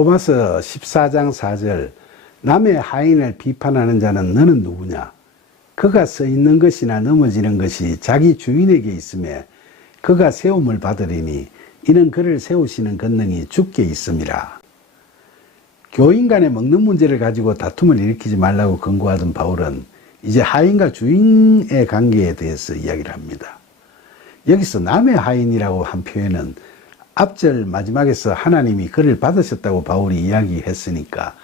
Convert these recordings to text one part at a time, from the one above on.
로마서 14장 4절 남의 하인을 비판하는 자는 너는 누구냐? 그가 서 있는 것이나 넘어지는 것이 자기 주인에게 있음에 그가 세움을 받으리니 이는 그를 세우시는 권능이 주께 있음이라. 교인 간에 먹는 문제를 가지고 다툼을 일으키지 말라고 권고하던 바울은 이제 하인과 주인의 관계에 대해서 이야기를 합니다. 여기서 남의 하인이라고 한 표현은 앞절 마지막에서 하나님이 그를 받으셨다고 바울이 이야기했으니까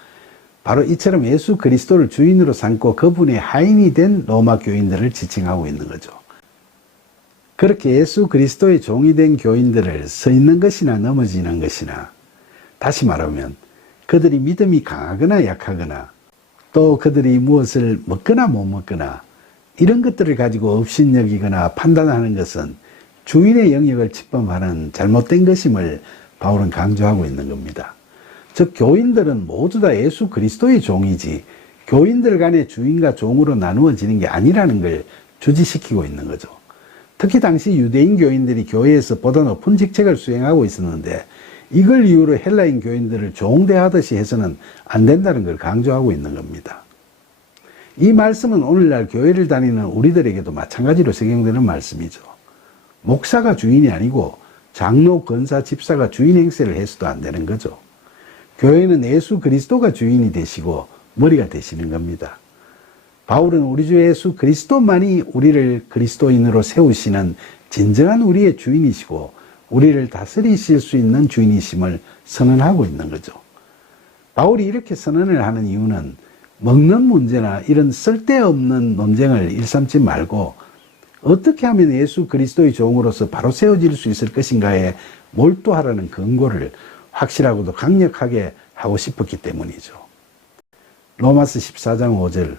바로 이처럼 예수 그리스도를 주인으로 삼고 그분의 하인이 된 로마 교인들을 지칭하고 있는 거죠. 그렇게 예수 그리스도의 종이 된 교인들을 서 있는 것이나 넘어지는 것이나, 다시 말하면 그들이 믿음이 강하거나 약하거나 또 그들이 무엇을 먹거나 못 먹거나 이런 것들을 가지고 업신여기거나 판단하는 것은 주인의 영역을 침범하는 잘못된 것임을 바울은 강조하고 있는 겁니다. 즉 교인들은 모두 다 예수 그리스도의 종이지 교인들 간의 주인과 종으로 나누어지는 게 아니라는 걸 주지시키고 있는 거죠. 특히 당시 유대인 교인들이 교회에서 보다 높은 직책을 수행하고 있었는데 이걸 이유로 헬라인 교인들을 종대하듯이 해서는 안 된다는 걸 강조하고 있는 겁니다. 이 말씀은 오늘날 교회를 다니는 우리들에게도 마찬가지로 적용되는 말씀이죠. 목사가 주인이 아니고 장로, 권사, 집사가 주인 행세를 해서도 안 되는 거죠. 교회는 예수 그리스도가 주인이 되시고 머리가 되시는 겁니다. 바울은 우리 주 예수 그리스도만이 우리를 그리스도인으로 세우시는 진정한 우리의 주인이시고 우리를 다스리실 수 있는 주인이심을 선언하고 있는 거죠. 바울이 이렇게 선언을 하는 이유는 먹는 문제나 이런 쓸데없는 논쟁을 일삼지 말고 어떻게 하면 예수 그리스도의 종으로서 바로 세워질 수 있을 것인가에 몰두하라는 권고를 확실하고도 강력하게 하고 싶었기 때문이죠. 로마서 14장 5절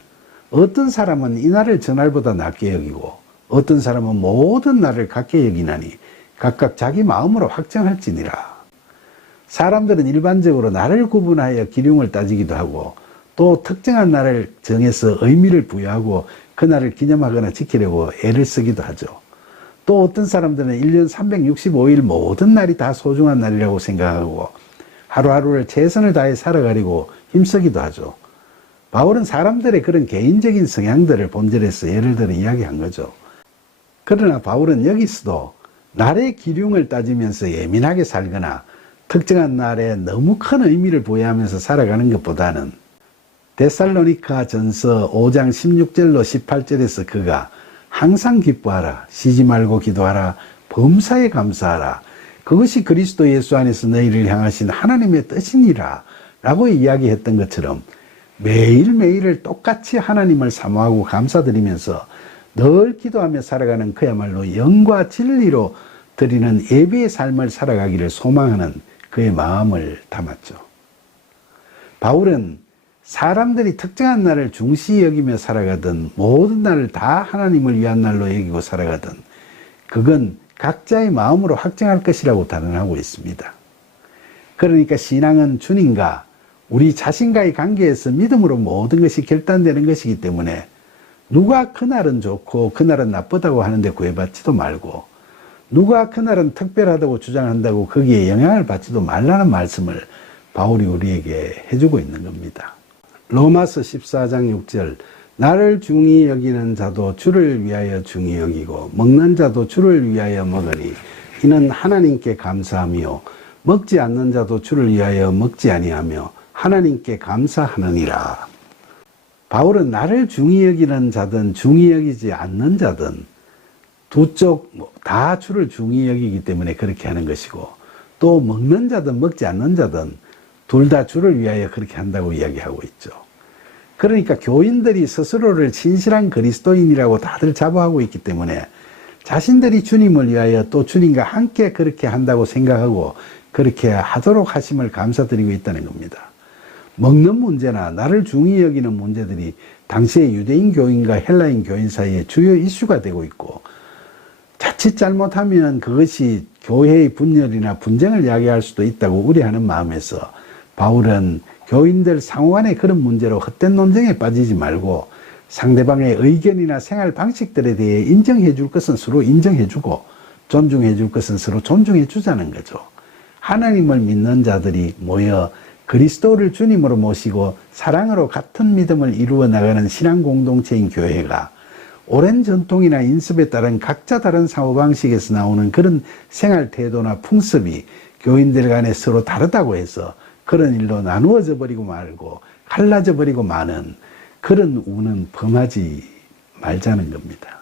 어떤 사람은 이 날을 저날보다 낮게 여기고 어떤 사람은 모든 날을 같게 여기나니 각각 자기 마음으로 확정할지니라. 사람들은 일반적으로 날을 구분하여 기륭을 따지기도 하고 또 특정한 날을 정해서 의미를 부여하고 그 날을 기념하거나 지키려고 애를 쓰기도 하죠. 또 어떤 사람들은 1년 365일 모든 날이 다 소중한 날이라고 생각하고 하루하루를 최선을 다해 살아가려고 힘쓰기도 하죠. 바울은 사람들의 그런 개인적인 성향들을 본절에서 예를 들어 이야기한 거죠. 그러나 바울은 여기서도 날의 기륭을 따지면서 예민하게 살거나 특정한 날에 너무 큰 의미를 부여하면서 살아가는 것보다는 데살로니가 전서 5장 16절로 18절에서 그가 항상 기뻐하라, 쉬지 말고 기도하라, 범사에 감사하라, 그것이 그리스도 예수 안에서 너희를 향하신 하나님의 뜻이니라 라고 이야기했던 것처럼 매일매일을 똑같이 하나님을 사모하고 감사드리면서 늘 기도하며 살아가는 그야말로 영과 진리로 드리는 예배의 삶을 살아가기를 소망하는 그의 마음을 담았죠. 바울은 사람들이 특정한 날을 중시 여기며 살아가든 모든 날을 다 하나님을 위한 날로 여기고 살아가든 그건 각자의 마음으로 확정할 것이라고 단언하고 있습니다. 그러니까 신앙은 주님과 우리 자신과의 관계에서 믿음으로 모든 것이 결단되는 것이기 때문에 누가 그날은 좋고 그날은 나쁘다고 하는데 구애받지도 말고 누가 그날은 특별하다고 주장한다고 거기에 영향을 받지도 말라는 말씀을 바울이 우리에게 해주고 있는 겁니다. 로마서 14장 6절 나를 중히 여기는 자도 주를 위하여 중히 여기고 먹는 자도 주를 위하여 먹으니 이는 하나님께 감사하며 먹지 않는 자도 주를 위하여 먹지 아니하며 하나님께 감사하느니라. 바울은 나를 중히 여기는 자든 중히 여기지 않는 자든 두 쪽 다 주를 중히 여기기 때문에 그렇게 하는 것이고 또 먹는 자든 먹지 않는 자든 둘 다 주를 위하여 그렇게 한다고 이야기하고 있죠. 그러니까 교인들이 스스로를 신실한 그리스도인이라고 다들 자부하고 있기 때문에 자신들이 주님을 위하여 또 주님과 함께 그렇게 한다고 생각하고 그렇게 하도록 하심을 감사드리고 있다는 겁니다. 먹는 문제나 나를 중히 여기는 문제들이 당시의 유대인 교인과 헬라인 교인 사이에 주요 이슈가 되고 있고 자칫 잘못하면 그것이 교회의 분열이나 분쟁을 야기할 수도 있다고 우려하는 마음에서 바울은 교인들 상호간의 그런 문제로 헛된 논쟁에 빠지지 말고 상대방의 의견이나 생활 방식들에 대해 인정해 줄 것은 서로 인정해 주고 존중해 줄 것은 서로 존중해 주자는 거죠. 하나님을 믿는 자들이 모여 그리스도를 주님으로 모시고 사랑으로 같은 믿음을 이루어 나가는 신앙 공동체인 교회가 오랜 전통이나 인습에 따른 각자 다른 사고방식에서 나오는 그런 생활 태도나 풍습이 교인들 간에 서로 다르다고 해서 그런 일로 나누어져 버리고 말고 갈라져 버리고 마는 그런 우는 범하지 말자는 겁니다.